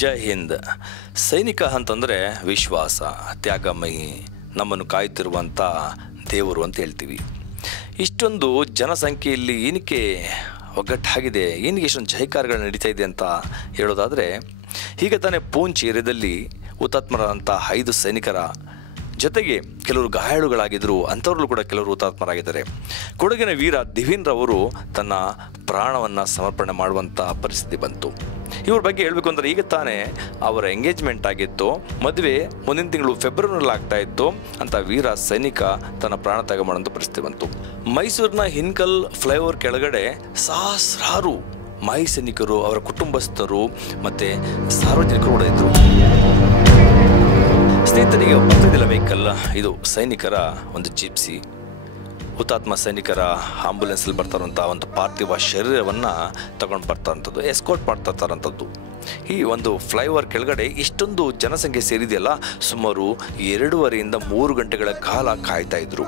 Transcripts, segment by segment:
ಜೈ ಹಿಂದ್. ಸೈನಿಕ ಅಂತಂದರೆ ವಿಶ್ವಾಸ, ತ್ಯಾಗಮಯಿ, ನಮ್ಮನ್ನು ಕಾಯುತ್ತಿರುವಂಥ ದೇವರು ಅಂತ ಹೇಳ್ತೀವಿ. ಇಷ್ಟೊಂದು ಜನಸಂಖ್ಯೆಯಲ್ಲಿ ಏನಕ್ಕೆ ಒಗ್ಗಟ್ಟಾಗಿದೆ, ಏನಕ್ಕೆ ಇಷ್ಟೊಂದು ಜೈಕಾರಗಳು ನಡೀತಾ ಇದೆ ಅಂತ ಹೇಳೋದಾದರೆ, ಹೀಗೆ ತಾನೇ ಪೂಂಚ್ ಏರಿಯಾದಲ್ಲಿ ಹುತಾತ್ಮರಾದಂಥ 5 ಸೈನಿಕರ ಜೊತೆಗೆ ಕೆಲವರು ಗಾಯಾಳುಗಳಾಗಿದ್ದರು, ಅಂಥವ್ರಲ್ಲೂ ಕೂಡ ಕೆಲವರು ಹುತಾತ್ಮರಾಗಿದ್ದಾರೆ. ಕೊಡಗಿನ ವೀರ ದಿವೀನ್ ಅವರು ತನ್ನ ಪ್ರಾಣವನ್ನು ಸಮರ್ಪಣೆ ಮಾಡುವಂಥ ಪರಿಸ್ಥಿತಿ ಬಂತು. ಇವ್ರ ಬಗ್ಗೆ ಹೇಳಬೇಕು ಅಂದರೆ, ಈಗ ತಾನೇ ಅವರ ಎಂಗೇಜ್ಮೆಂಟ್ ಆಗಿತ್ತು, ಮದುವೆ ಮುಂದಿನ ತಿಂಗಳು ಫೆಬ್ರವರಿನಲ್ಲಿ ಆಗ್ತಾ ಇತ್ತು ಅಂತ ವೀರ ಸೈನಿಕ ತನ್ನ ಪ್ರಾಣ ತ್ಯಾಗ ಮಾಡುವಂಥ ಪರಿಸ್ಥಿತಿ ಬಂತು. ಮೈಸೂರಿನ ಹಿನ್ಕಲ್ ಫ್ಲೈಓವರ್ ಕೆಳಗಡೆ ಸಹಸ್ರಾರು ಮಾಜಿ ಸೈನಿಕರು, ಅವರ ಕುಟುಂಬಸ್ಥರು ಮತ್ತು ಸಾರ್ವಜನಿಕರು ಕೂಡ ಇದ್ದರು. ಸ್ನೇಹಿತರಿಗೆ ಬರ್ತಿದ್ದಿಲ್ಲ ವೆಹಿಕಲ್, ಇದು ಸೈನಿಕರ ಒಂದು ಜಿಪ್ಸಿ. ಹುತಾತ್ಮ ಸೈನಿಕರ ಆಂಬುಲೆನ್ಸಲ್ಲಿ ಬರ್ತಾರಂಥ ಒಂದು ಪಾರ್ಥಿವ ಶರೀರವನ್ನು ತಗೊಂಡು ಬರ್ತಾರಂಥದ್ದು, ಎಸ್ಕೋರ್ಟ್ ಮಾಡ್ತಾ ಇರ್ತಾರಂಥದ್ದು. ಈ ಒಂದು ಫ್ಲೈಓವರ್ ಕೆಳಗಡೆ ಇಷ್ಟೊಂದು ಜನಸಂಖ್ಯೆ ಸೇರಿದೆಯಲ್ಲ, ಸುಮಾರು 2.5 ರಿಂದ 3 ಗಂಟೆಗಳ ಕಾಲ ಕಾಯ್ತಾ ಇದ್ರು.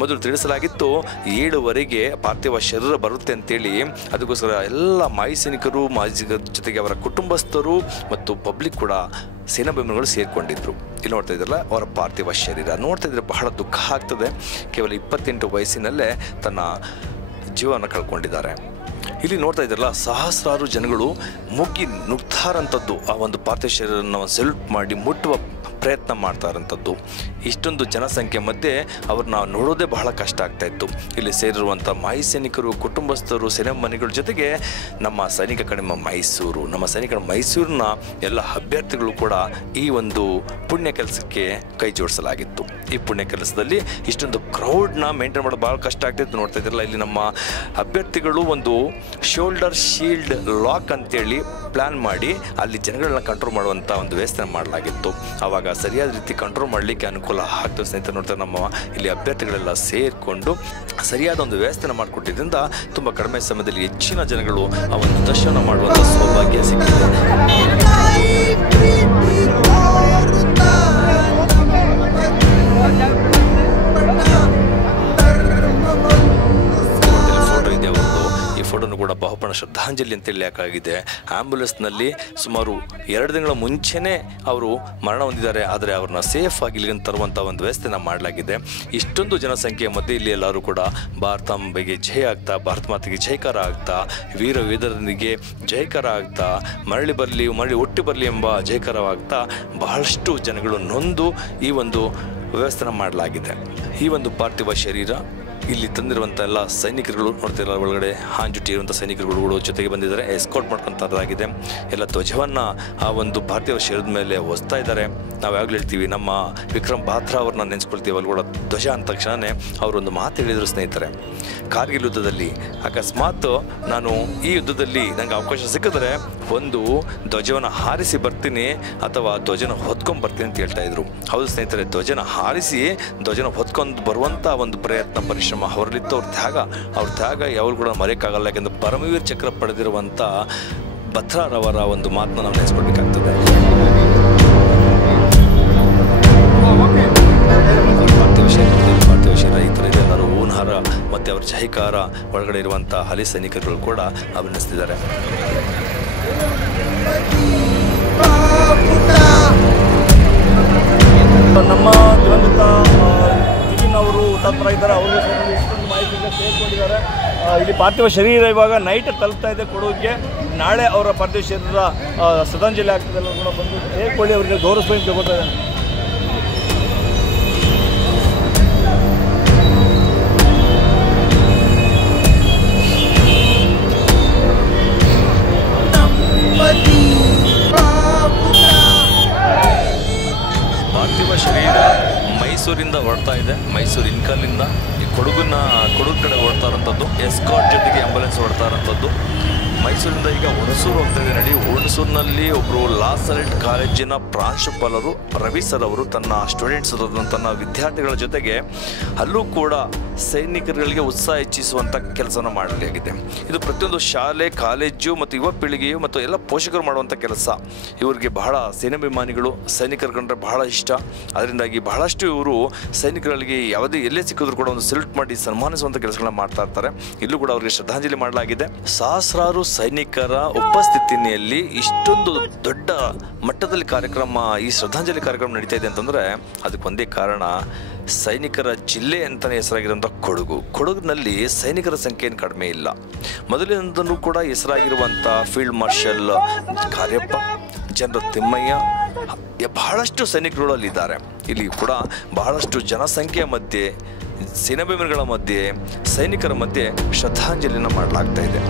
ಮೊದಲು ತಿಳಿಸಲಾಗಿತ್ತು 7:00 ಪಾರ್ಥಿವ ಶರೀರ ಬರುತ್ತೆ ಅಂತೇಳಿ. ಅದಕ್ಕೋಸ್ಕರ ಎಲ್ಲ ಮಾಜಿ ಸೈನಿಕರು, ಮಾಜಿ ಜೊತೆಗೆ ಅವರ ಕುಟುಂಬಸ್ಥರು ಮತ್ತು ಪಬ್ಲಿಕ್ ಕೂಡ, ಸೇನಾಭಿಮಾನಿಗಳು ಸೇರಿಕೊಂಡಿದ್ರು. ಇಲ್ಲಿ ನೋಡ್ತಾ ಇದ್ರಲ್ಲ ಅವರ ಪಾರ್ಥಿವ ಶರೀರ, ನೋಡ್ತಾ ಇದ್ರೆ ಬಹಳ ದುಃಖ ಆಗ್ತದೆ. ಕೇವಲ 28 ವಯಸ್ಸಿನಲ್ಲೇ ತನ್ನ ಜೀವನ ಕಳ್ಕೊಂಡಿದ್ದಾರೆ. ಇಲ್ಲಿ ನೋಡ್ತಾ ಇದ್ರಲ್ಲ ಸಹಸ್ರಾರು ಜನಗಳು ಮುಗ್ಗಿ ನುಗ್ತಾರಂಥದ್ದು, ಆ ಒಂದು ಪಾರ್ಥಿವ ಶರೀರವನ್ನು ಸೆಲ್ಯೂಟ್ ಮಾಡಿ ಮುಟ್ಟುವ ಪ್ರಯತ್ನ ಮಾಡ್ತಾ ಇರೋಂಥದ್ದು. ಇಷ್ಟೊಂದು ಜನಸಂಖ್ಯೆ ಮಧ್ಯೆ ಅವ್ರನ್ನ ನೋಡೋದೇ ಬಹಳ ಕಷ್ಟ ಆಗ್ತಾ ಇತ್ತು. ಇಲ್ಲಿ ಸೇರಿರುವಂಥ ಮಾಜಿ ಸೈನಿಕರು, ಕುಟುಂಬಸ್ಥರು, ಸೆರೆಮನೆಗಳ ಜೊತೆಗೆ ನಮ್ಮ ಸೈನಿಕ ಕಡಿಮೆ ಮೈಸೂರು, ನಮ್ಮ ಸೈನಿಕರ ಮೈಸೂರಿನ ಎಲ್ಲ ಅಭ್ಯರ್ಥಿಗಳು ಕೂಡ ಈ ಒಂದು ಪುಣ್ಯ ಕೆಲಸಕ್ಕೆ ಕೈ ಜೋಡಿಸಲಾಗಿತ್ತು. ಈ ಪುಣ್ಯ ಕೆಲಸದಲ್ಲಿ ಇಷ್ಟೊಂದು ಕ್ರೌಡ್ನ ಮೇಂಟೈನ್ ಮಾಡೋದು ಭಾಳ ಕಷ್ಟ ಆಗ್ತಿತ್ತು. ನೋಡ್ತಾ ಇದ್ರಲ್ಲ ಇಲ್ಲಿ ನಮ್ಮ ಅಭ್ಯರ್ಥಿಗಳು ಒಂದು ಶೋಲ್ಡರ್ ಶೀಲ್ಡ್ ಲಾಕ್ ಅಂತೇಳಿ ಪ್ಲ್ಯಾನ್ ಮಾಡಿ ಅಲ್ಲಿ ಜನಗಳನ್ನ ಕಂಟ್ರೋಲ್ ಮಾಡುವಂಥ ಒಂದು ವ್ಯವಸ್ಥೆ ಮಾಡಲಾಗಿತ್ತು. ಆವಾಗ ಸರಿಯಾದ ರೀತಿ ಕಂಟ್ರೋಲ್ ಮಾಡಲಿಕ್ಕೆ ಅನುಕೂಲ ಆಗ್ತದೆ. ಸ್ನೇಹಿತರೆ ನೋಡ್ತಾರೆ, ನಮ್ಮ ಇಲ್ಲಿ ಅಭ್ಯರ್ಥಿಗಳೆಲ್ಲ ಸೇರಿಕೊಂಡು ಸರಿಯಾದ ಒಂದು ವ್ಯವಸ್ಥೆನ ಮಾಡಿಕೊಟ್ಟಿದ್ದರಿಂದ ತುಂಬ ಕಡಿಮೆ ಸಮಯದಲ್ಲಿ ಹೆಚ್ಚಿನ ಜನಗಳು ಆ ಒಂದು ದರ್ಶನ ಮಾಡುವಂಥ ಸೌಭಾಗ್ಯ ಸಿಕ್ಕಿದೆ. ಫೋಟೋನು ಕೂಡ ಬಹುಪಣ ಶ್ರದ್ಧಾಂಜಲಿ ಅಂತೇಳಿ ಯಾಕಾಗಿದೆ. ಆ್ಯಂಬುಲೆನ್ಸ್ನಲ್ಲಿ ಸುಮಾರು 2 ತಿಂಗಳ ಮುಂಚೆನೇ ಅವರು ಮರಣ ಹೊಂದಿದ್ದಾರೆ, ಆದರೆ ಅವ್ರನ್ನ ಸೇಫ್ ಆಗಿ ಇಲ್ಲಿಗೆ ತರುವಂಥ ಒಂದು ವ್ಯವಸ್ಥೆನ ಮಾಡಲಾಗಿದೆ. ಇಷ್ಟೊಂದು ಜನಸಂಖ್ಯೆಯ ಮಧ್ಯೆ ಇಲ್ಲಿ ಎಲ್ಲರೂ ಕೂಡ ಭಾರತಾಂಬೆಗೆ ಜಯ ಆಗ್ತಾ, ಭಾರತ ಮಾತೆಗೆ ಜಯಕಾರ ಆಗ್ತಾ, ವೀರ ವೇದರನಿಗೆ ಜಯಕಾರ ಆಗ್ತಾ, ಮರಳಿ ಹುಟ್ಟಿ ಬರಲಿ ಎಂಬ ಜಯಕಾರವಾಗ್ತಾ ಬಹಳಷ್ಟು ಜನಗಳು ನೊಂದು ಈ ಒಂದು ವ್ಯವಸ್ಥೆನ ಮಾಡಲಾಗಿದೆ. ಈ ಒಂದು ಪಾರ್ಥಿವ ಶರೀರ ಇಲ್ಲಿ ತಂದಿರುವಂಥ ಎಲ್ಲ ಸೈನಿಕರುಗಳು ನೋಡ್ತಿರಲ್ಲ, ಒಳಗಡೆ ಹಾಂಜುಟಿ ಇರುವಂಥ ಸೈನಿಕರುಗಳು ಜೊತೆಗೆ ಬಂದಿದ್ದಾರೆ, ಎಸ್ಕಾರ್ಟ್ ಮಾಡ್ಕೊತಾಗಿದೆ. ಎಲ್ಲ ಧ್ವಜವನ್ನು ಆ ಒಂದು ಪಾರ್ಥಿವ ಶರೀರದ ಮೇಲೆ ಹೊಸ್ತಾ ಇದ್ದಾರೆ. ನಾವು ಯಾವಾಗಲೂ ಹೇಳ್ತೀವಿ, ನಮ್ಮ ವಿಕ್ರಮ್ ಬಾತ್ರಾ ಅವ್ರನ್ನ ನೆನೆಸ್ಕೊಳ್ತೀವಿ. ಅಲ್ಲಿ ಕೂಡ ಧ್ವಜ ಅಂದ ತಕ್ಷಣವೇ ಅವರೊಂದು ಮಾತು ಹೇಳಿದರು ಸ್ನೇಹಿತರೆ, ಕಾರ್ಗಿಲ್ ಯುದ್ಧದಲ್ಲಿ ಅಕಸ್ಮಾತ್ ನಾನು ಈ ಯುದ್ಧದಲ್ಲಿ ನನಗೆ ಅವಕಾಶ ಸಿಕ್ಕಿದ್ರೆ ಒಂದು ಧ್ವಜವನ್ನು ಹಾರಿಸಿ ಬರ್ತೀನಿ ಅಥವಾ ಧ್ವಜನ ಹೊತ್ಕೊಂಡು ಬರ್ತೀನಿ ಅಂತ ಹೇಳ್ತಾ ಇದ್ರು. ಹೌದು ಸ್ನೇಹಿತರೆ, ಧ್ವಜನ ಹಾರಿಸಿ ಧ್ವಜನ ಹೊತ್ಕೊಂಡು ಬರುವಂಥ ಒಂದು ಪ್ರಯತ್ನ, ಪರಿಶ್ರಮ ಅವರಲ್ಲಿತ್ತು. ಅವ್ರ ತ್ಯಾಗ ಯಾವಾಗ ಕೂಡ ಮರೆಯೋಕ್ಕಾಗಲ್ಲ. ಯಾಕೆಂದರೆ ಪರಮವೀರ್ ಚಕ್ರ ಪಡೆದಿರುವಂಥ ಬತ್ರಾರವರ ಒಂದು ಮಾತನ್ನ ನಾವು ನೆನೆಸ್ಕೊಳ್ಬೇಕಾಗ್ತದೆ. ಪಾರ್ಥಿವ ಶರೀರ ಈ ಥರ ಇದೆ. ಎಲ್ಲರೂ ಹೂನ್ಹಾರ ಮತ್ತು ಅವರ ಜೈಕಾರ ಒಳಗಡೆ ಇರುವಂಥ ಹಲಿ ಸೈನಿಕರುಗಳು ಕೂಡ ಅಭಿನಯಿಸ್ತಿದ್ದಾರೆ. ನಮ್ಮ ದಿವಂಗತ ದಿವೀನ್ ಅವರು ಹುತಾತ್ಮರಾಗಿದ್ದಾರೆ. ಅವರು ಇಷ್ಟೊಂದು ಮಾಹಿತಿಯಿಂದ ಸೇರಿಕೊಂಡಿದ್ದಾರೆ. ಇಲ್ಲಿ ಪಾರ್ಥಿವ ಶರೀರ ಇವಾಗ ನೈಟ್ ತಲುಪ್ತಾ ಇದೆ ಕೊಡಗಿಗೆ. ನಾಳೆ ಅವರ ಪಾರ್ಥಿವ ಶರೀರ ಶ್ರದ್ಧಾಂಜಲಿ ಆಗ್ತದೆ, ಎಲ್ಲ ಕೂಡ ಬಂದು ಸೇರಿಕೊಳ್ಳಿ, ಅವರಿಗೆ ಗೌರವಿಸಿ ತಗೋತಾ ಇದ್ದಾರೆ. ಪಾರ್ಥಿವ ಶರೀರ ಮೈಸೂರಿಂದ ಹೊರಡ್ತಾ ಇದೆ. ಮೈಸೂರು ಇನ್ಕಲ್ಲಿಂದ ಈ ಕೊಡಗು ಕಡೆ ಹೊರಡ್ತಾ ಇರೋಂಥದ್ದು, ಎಸ್ಕಾರ್ಟ್ ಜೊತೆಗೆ ಆಂಬುಲೆನ್ಸ್ ಹೊರಡ್ತಾ ಇರೋಂಥದ್ದು. ಮೈಸೂರಿಂದ ಈಗ ಹುಣಸೂರು ಹೋಗ್ತಾ ಇದೆ ನಡಿ. ಹುಣಸೂರಿನಲ್ಲಿ ಒಬ್ಬರು ಲಾ ಸೆಲೆಕ್ಟ್ ಕಾಲೇಜಿನ ಪ್ರಾಂಶುಪಾಲರು ರವಿ ಸರ್ ಅವರು ತನ್ನ ಸ್ಟೂಡೆಂಟ್ಸ್, ತನ್ನ ವಿದ್ಯಾರ್ಥಿಗಳ ಜೊತೆಗೆ ಅಲ್ಲೂ ಕೂಡ ಸೈನಿಕರುಗಳಿಗೆ ಉತ್ಸಾಹ ಹೆಚ್ಚಿಸುವಂಥ ಕೆಲಸನ ಮಾಡಲಾಗಿದೆ. ಇದು ಪ್ರತಿಯೊಂದು ಶಾಲೆ, ಕಾಲೇಜು ಮತ್ತು ಯುವ ಪೀಳಿಗೆಯು ಮತ್ತು ಎಲ್ಲ ಪೋಷಕರು ಮಾಡುವಂಥ ಕೆಲಸ. ಇವರಿಗೆ ಬಹಳ ಸೇನಾಭಿಮಾನಿಗಳು, ಸೈನಿಕರು ಕಂಡ್ರೆ ಬಹಳ ಇಷ್ಟ. ಅದರಿಂದಾಗಿ ಬಹಳಷ್ಟು ಇವರು ಸೈನಿಕರಿಗೆ ಯಾವುದೇ ಎಲ್ಲೇ ಸಿಕ್ಕಿದ್ರು ಕೂಡ ಒಂದು ಸೆಲ್ಯೂಟ್ ಮಾಡಿ ಸನ್ಮಾನಿಸುವಂಥ ಕೆಲಸಗಳನ್ನ ಮಾಡ್ತಾ ಇರ್ತಾರೆ. ಇಲ್ಲೂ ಕೂಡ ಅವರಿಗೆ ಶ್ರದ್ಧಾಂಜಲಿ ಮಾಡಲಾಗಿದೆ. ಸಹಸ್ರಾರು ಸೈನಿಕರ ಉಪಸ್ಥಿತಿಯಲ್ಲಿ ಇಷ್ಟೊಂದು ದೊಡ್ಡ ಮಟ್ಟದಲ್ಲಿ ಕಾರ್ಯಕ್ರಮ, ಈ ಶ್ರದ್ಧಾಂಜಲಿ ಕಾರ್ಯಕ್ರಮ ನಡೀತಾ ಇದೆ ಅಂತಂದರೆ ಅದಕ್ಕೆ ಒಂದೇ ಕಾರಣ, ಸೈನಿಕರ ಜಿಲ್ಲೆ ಅಂತಲೇ ಹೆಸರಾಗಿರುವಂಥ ಕೊಡಗಿನಲ್ಲಿ ಸೈನಿಕರ ಸಂಖ್ಯೆ ಏನು ಕಡಿಮೆ ಇಲ್ಲ. ಮೊದಲಿನಿಂದಲೂ ಕೂಡ ಹೆಸರಾಗಿರುವಂಥ field marshal Cariappa, general Thimayya, ಬಹಳಷ್ಟು ಸೈನಿಕರು ಅಲ್ಲಿದ್ದಾರೆ. ಇಲ್ಲಿ ಕೂಡ ಬಹಳಷ್ಟು ಜನಸಂಖ್ಯೆಯ ಮಧ್ಯೆ, ಸೇನಾಭಿಮಾನಿಗಳ ಮಧ್ಯೆ, ಸೈನಿಕರ ಮಧ್ಯೆ ಶ್ರದ್ಧಾಂಜಲಿಯನ್ನು ಮಾಡಲಾಗ್ತಾ ಇದೆ.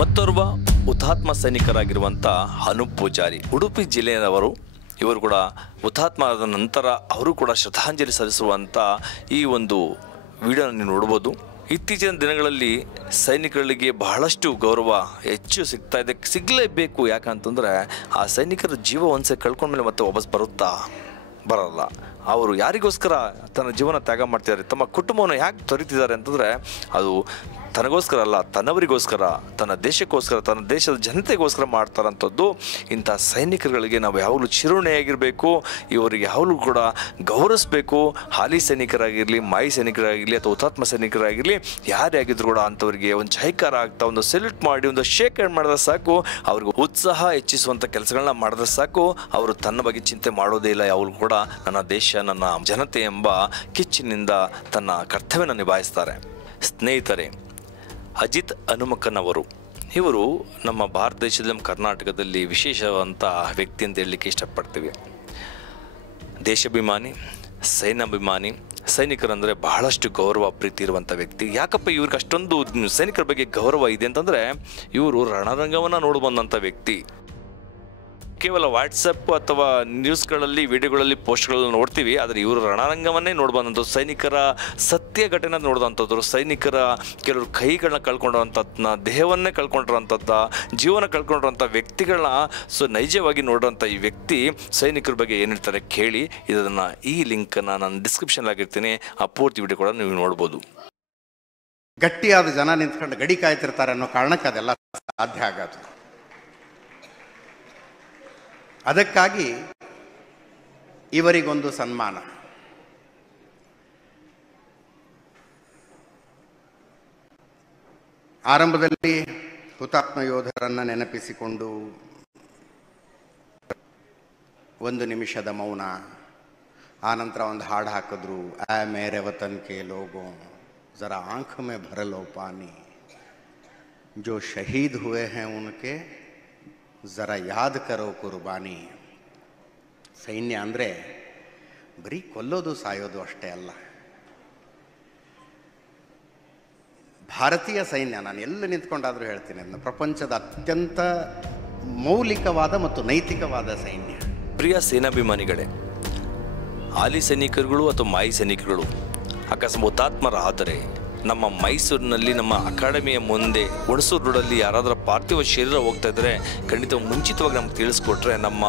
ಮತ್ತೋರ್ವ ಹುತಾತ್ಮ ಸೈನಿಕರಾಗಿರುವಂಥ ಅನೂಪ್ ಪೂಜಾರಿ, ಉಡುಪಿ ಜಿಲ್ಲೆಯವರು. ಇವರು ಕೂಡ ಹುತಾತ್ಮ ಆದ ನಂತರ ಅವರು ಕೂಡ ಶ್ರದ್ಧಾಂಜಲಿ ಸಲ್ಲಿಸುವಂಥ ಈ ಒಂದು ವಿಡಿಯೋನ ನೀವು ನೋಡ್ಬೋದು. ಇತ್ತೀಚಿನ ದಿನಗಳಲ್ಲಿ ಸೈನಿಕರಿಗೆ ಬಹಳಷ್ಟು ಗೌರವ ಹೆಚ್ಚು ಸಿಗ್ತಾ ಇದೆ, ಸಿಗಲೇಬೇಕು. ಯಾಕಂತಂದರೆ ಆ ಸೈನಿಕರ ಜೀವ ಒಂದ್ಸರಿ ಕಳ್ಕೊಂಡ್ಮೇಲೆ ಮತ್ತೆ ವಾಪಸ್ ಬರಲ್ಲ. ಅವರು ಯಾರಿಗೋಸ್ಕರ ತನ್ನ ಜೀವನ ತ್ಯಾಗ ಮಾಡ್ತಿದ್ದಾರೆ, ತಮ್ಮ ಕುಟುಂಬವನ್ನು ಯಾಕೆ ತೊರಿತಿದ್ದಾರೆ ಅಂತಂದರೆ ಅದು ತನಗೋಸ್ಕರ ಅಲ್ಲ, ತನ್ನವರಿಗೋಸ್ಕರ, ತನ್ನ ದೇಶಕ್ಕೋಸ್ಕರ, ತನ್ನ ದೇಶದ ಜನತೆಗೋಸ್ಕರ ಮಾಡ್ತಾರಂಥದ್ದು. ಇಂಥ ಸೈನಿಕರುಗಳಿಗೆ ನಾವು ಯಾವಾಗಲೂ ಚಿರುಣೆಯಾಗಿರಬೇಕು, ಇವರಿಗೆ ಯಾವಾಗಲೂ ಕೂಡ ಗೌರವಿಸಬೇಕು. ಹಾಲಿ ಸೈನಿಕರಾಗಿರಲಿ, ಮಾಯಿ ಸೈನಿಕರಾಗಿರಲಿ ಅಥವಾ ಹುತಾತ್ಮ ಸೈನಿಕರಾಗಿರಲಿ, ಯಾರೇ ಆಗಿದ್ರು ಕೂಡ ಅಂಥವರಿಗೆ ಒಂದು ಜೈಕಾರ ಆಗ್ತಾ, ಒಂದು ಸೆಲ್ಯೂಟ್ ಮಾಡಿ, ಒಂದು ಶೇಕ್ ಹ್ಯಾಂಡ್ ಮಾಡಿದ್ರೆ ಸಾಕು. ಅವ್ರಿಗೆ ಉತ್ಸಾಹ ಹೆಚ್ಚಿಸುವಂಥ ಕೆಲಸಗಳನ್ನ ಮಾಡಿದ್ರೆ ಸಾಕು. ಅವರು ತನ್ನ ಬಗ್ಗೆ ಚಿಂತೆ ಮಾಡೋದೇ ಇಲ್ಲ. ಯಾವಾಗಲೂ ಕೂಡ ನನ್ನ ದೇಶ, ನನ್ನ ಜನತೆ ಎಂಬ ಕಿಚ್ಚಿನಿಂದ ತನ್ನ ಕರ್ತವ್ಯನ ನಿಭಾಯಿಸ್ತಾರೆ. ಸ್ನೇಹಿತರೆ, ಅಜಿತ್ ಹನುಮಕ್ಕನವರು, ಇವರು ನಮ್ಮ ಭಾರತ ದೇಶದಲ್ಲಿ, ನಮ್ಮ ಕರ್ನಾಟಕದಲ್ಲಿ ವಿಶೇಷವಂಥ ವ್ಯಕ್ತಿ ಅಂತ ಹೇಳಲಿಕ್ಕೆ ಇಷ್ಟಪಡ್ತೀವಿ. ದೇಶಾಭಿಮಾನಿ, ಸೈನಾಭಿಮಾನಿ, ಸೈನಿಕರಂದರೆ ಬಹಳಷ್ಟು ಗೌರವ ಪ್ರೀತಿ ಇರುವಂಥ ವ್ಯಕ್ತಿ. ಯಾಕಪ್ಪ ಇವ್ರಿಗೆ ಅಷ್ಟೊಂದು ಸೈನಿಕರ ಬಗ್ಗೆ ಗೌರವ ಇದೆ ಅಂತಂದರೆ, ಇವರು ರಣರಂಗವನ್ನು ನೋಡಿ ಬಂದಂಥ ವ್ಯಕ್ತಿ. ಕೇವಲ ವಾಟ್ಸಪ್ ಅಥವಾ ನ್ಯೂಸ್ಗಳಲ್ಲಿ, ವಿಡಿಯೋಗಳಲ್ಲಿ, ಪೋಸ್ಟ್ಗಳಲ್ಲಿ ನೋಡ್ತೀವಿ, ಆದರೆ ಇವರು ರಣರಂಗವನ್ನೇ ನೋಡ್ಬಂದಂಥದ್ದು, ಸೈನಿಕರ ಸತ್ಯ ಘಟನೆ ನೋಡಿದಂಥದ್ದು, ಸೈನಿಕರ ಕೆಲವರು ಕೈಗಳನ್ನ ಕಳ್ಕೊಂಡಿರೋಂಥದ್ದನ್ನ, ದೇಹವನ್ನೇ ಕಳ್ಕೊಂಡಿರೋಂಥದ್ದು, ಜೀವನ ಕಳ್ಕೊಂಡಿರೋಂಥ ವ್ಯಕ್ತಿಗಳನ್ನ ನೈಜವಾಗಿ ನೋಡೋಂಥ ಈ ವ್ಯಕ್ತಿ ಸೈನಿಕರ ಬಗ್ಗೆ ಏನು ಹೇಳ್ತಾರೆ ಕೇಳಿ. ಇದನ್ನು, ಈ ಲಿಂಕನ್ನು ನಾನು ಡಿಸ್ಕ್ರಿಪ್ಷನ್ ಆಗಿರ್ತೀನಿ, ಆ ಪೂರ್ತಿ ವಿಡಿಯೋ ಕೂಡ ನೀವು ನೋಡ್ಬೋದು. ಗಟ್ಟಿಯಾದ ಜನ ನಿಂತ್ಕೊಂಡು ಗಡಿ ಕಾಯ್ತಿರ್ತಾರೆ ಅನ್ನೋ ಕಾರಣಕ್ಕೆ ಅದೆಲ್ಲ ಸಾಧ್ಯ ಆಗೋದು. ಅದಕ್ಕಾಗಿ ಇವರಿಗೊಂದು ಸನ್ಮಾನ. ಆರಂಭದಲ್ಲಿ ಹುತಾತ್ಮ ಯೋಧರನ್ನು ನೆನಪಿಸಿಕೊಂಡು 1 ನಿಮಿಷದ ಮೌನ, ಆನಂತರ ಒಂದು ಹಾಡು ಹಾಕಿದ್ರು, ಆ ಮೇರೆ ವತನ್ ಕೆ ಲೋಗೋ ಜರಾ ಆಂಖ್ ಮೇ ಭರಲೋ ಪಾನಿ, ಜೋ ಶಹೀದ್ ಹುए हैं उनके ಜರ ಯಾದ್ ಕರೋ ಕುರ್ಬಾನಿ. ಸೈನ್ಯ ಅಂದರೆ ಬರೀ ಕೊಲ್ಲೋದು, ಸಾಯೋದು ಅಷ್ಟೇ ಅಲ್ಲ. ಭಾರತೀಯ ಸೈನ್ಯ, ನಾನು ಎಲ್ಲ ನಿಂತ್ಕೊಂಡಾದರೂ ಹೇಳ್ತೀನಿ, ಅದನ್ನು ಪ್ರಪಂಚದ ಅತ್ಯಂತ ಮೌಲಿಕವಾದ ಮತ್ತು ನೈತಿಕವಾದ ಸೈನ್ಯ. ಪ್ರಿಯ ಸೇನಾಭಿಮಾನಿಗಳೇ, ಹಾಲಿ ಸೈನಿಕರುಗಳು ಅಥವಾ ಮಾಯಿ ಸೈನಿಕರುಗಳು ಅಕಸ್ಮಾತ್ ಹುತಾತ್ಮರಾದರೆ ನಮ್ಮ ಮೈಸೂರಿನಲ್ಲಿ ನಮ್ಮ ಅಕಾಡೆಮಿಯ ಮುಂದೆ ಹುಣಸೂರು ರೋಡಲ್ಲಿ ಯಾರಾದರೂ ಪಾರ್ಥಿವ ಶರೀರ ಹೋಗ್ತಾ ಇದ್ದರೆ ಖಂಡಿತ ಮುಂಚಿತವಾಗಿ ನಮ್ಗೆ ತಿಳಿಸ್ಕೊಟ್ರೆ ನಮ್ಮ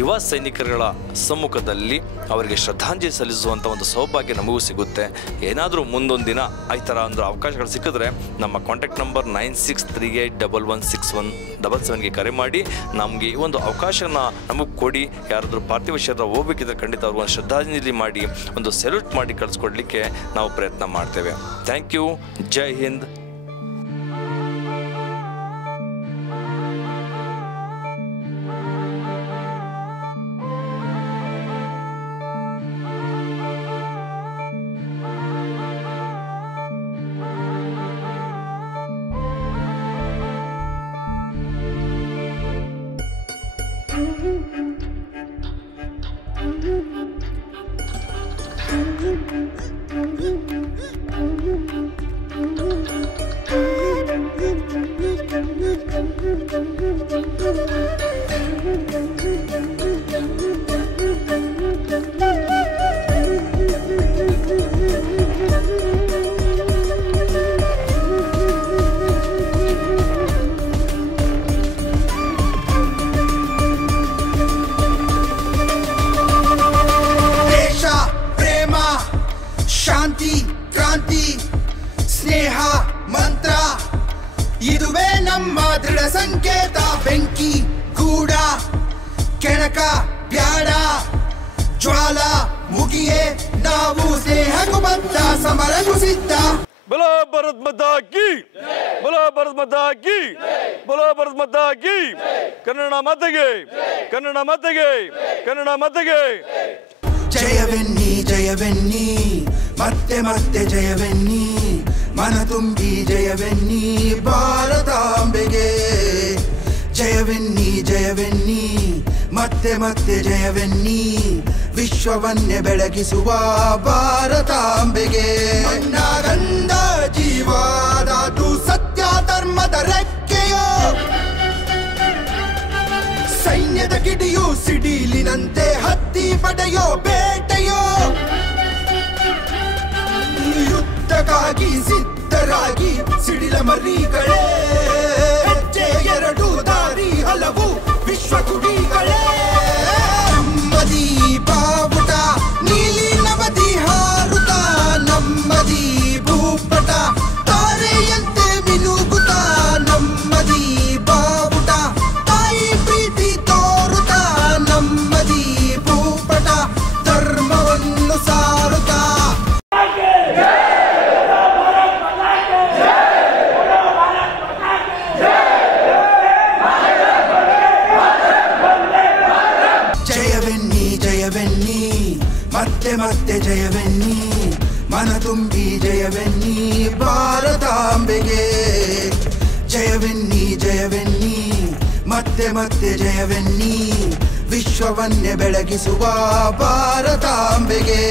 ಯುವ ಸೈನಿಕರುಗಳ ಸಮ್ಮುಖದಲ್ಲಿ ಅವರಿಗೆ ಶ್ರದ್ಧಾಂಜಲಿ ಸಲ್ಲಿಸುವಂಥ ಒಂದು ಸೌಭಾಗ್ಯ ನಮಗೂ ಸಿಗುತ್ತೆ. ಏನಾದರೂ ಮುಂದೊಂದು ದಿನ ಈ ಥರ ಒಂದು ಅವಕಾಶಗಳು ಸಿಕ್ಕಿದ್ರೆ ನಮ್ಮ ಕಾಂಟ್ಯಾಕ್ಟ್ ನಂಬರ್ 9638116177ಗೆ ಕರೆ ಮಾಡಿ ನಮಗೆ ಈ ಒಂದು ಅವಕಾಶನ ನಮಗೆ ಕೊಡಿ. ಯಾರಾದರೂ ಪಾರ್ಥಿವ ಶರೀರ ಹೋಗ್ಬೇಕಿದ್ರೆ ಖಂಡಿತ ಅವ್ರಿಗೆ ಒಂದು ಶ್ರದ್ಧಾಂಜಲಿ ಮಾಡಿ ಒಂದು ಸೆಲ್ಯೂಟ್ ಮಾಡಿ ಕಳಿಸ್ಕೊಡ್ಲಿಕ್ಕೆ ನಾವು ಪ್ರಯತ್ನ ಮಾಡ್ತೇವೆ. Thank you. ಜೈ ಹಿಂದ್. ಶಾಂತಿ ಕ್ರಾಂತಿ ಸ್ನೇಹ ಮಂತ್ರ ಇದುವೇ ನಮ್ಮ ದೃಢ ಸಂಕೇತ. ಬೆಂಕಿ ಗೂಡ ಕೆಣಕ ಬ್ಯಾಡ ಜ್ವಾಲ ಮುಗಿಯೇ ನಾವು ಸ್ನೇಹಕ್ಕೂ ಬದ್ಧ ಸಮರಕ್ಕೂ ಸಿದ್ಧ. बोलो भारत माता की, बोलो भारत माता की, बोलो भारत माता की. ಕನ್ನಡ ಮಾತೆಗೆ, ಕನ್ನಡ ಮಾತೆಗೆ, ಕನ್ನಡ ಮಾತೆಗೆ. ಜಯವೆನ್ನಿ ಜಯವೆನ್ನಿ ಮತ್ತೆ ಮತ್ತೆ ಜಯವೆನ್ನಿ ಮನ ತುಂಬಿ ಜಯವೆನ್ನಿ ಭಾರತಾಂಬೆಗೆ. ಜಯವೆನ್ನಿ ಜಯವೆನ್ನಿ ಮತ್ತೆ ಮತ್ತೆ ಜಯವೆನ್ನಿ ವಿಶ್ವವನ್ನೇ ಬೆಳಗಿಸುವ ಭಾರತಾಂಬೆಗೆ. ಗಂಧ ಜೀವಾದಾತು ಸತ್ಯ ಧರ್ಮದ ರೆಕ್ಕೆಯೋ ಸೈನ್ಯದ ಕಿಡಿಯು ಸಿಡಿಲಿನಂತೆ ಹತ್ತಿ ಪಡೆಯೋ ಬೇಟೆಯೋ ಯುದ್ಧಕ್ಕಾಗಿ ಸಿದ್ಧರಾಗಿ ಸಿಡಿಲ ಮರಿಗಳೇ ಹೆಜ್ಜೆ ಎರಡು ದಾರಿ ಹಲವು ವಿಶ್ವ ಗುಡಿಗಳೇ. ನಮ್ಮದಿ ಬಾವುಟ ನೀಲಿ ನವದಿ ಹಾರುತ ನಮ್ಮದಿ ಭೂಪಟ ತಾರೆಯಂತೆ ಮಿನುಗುತ್ತ ನಮ್ಮದಿ ಬಾವುಟ ತಾಯಿ ಪ್ರೀತಿ ತೋರುತ್ತ ನಮ್ಮದಿ ಭೂಪಟ ಧರ್ಮವನ್ನು ಸಾರುತ್ತ. ಜಯವೆನ್ನಿ ಜಯವೆನ್ನಿ ಮತ್ತೆ ಮತ್ತೆ ಜಯವೆನ್ನಿ ಮನ ತುಂಬಿ ಜಯವೆನ್ನಿ ಭಾರತಾಂಬೆಗೆ. ಜಯವೆನ್ನಿ ಜಯವೆನ್ನಿ ಮತ್ತೆ ಮತ್ತೆ ಜಯವೆನ್ನಿ ವಿಶ್ವವನ್ನೇ ಬೆಳಗಿಸುವ ಭಾರತಾಂಬೆಗೆ.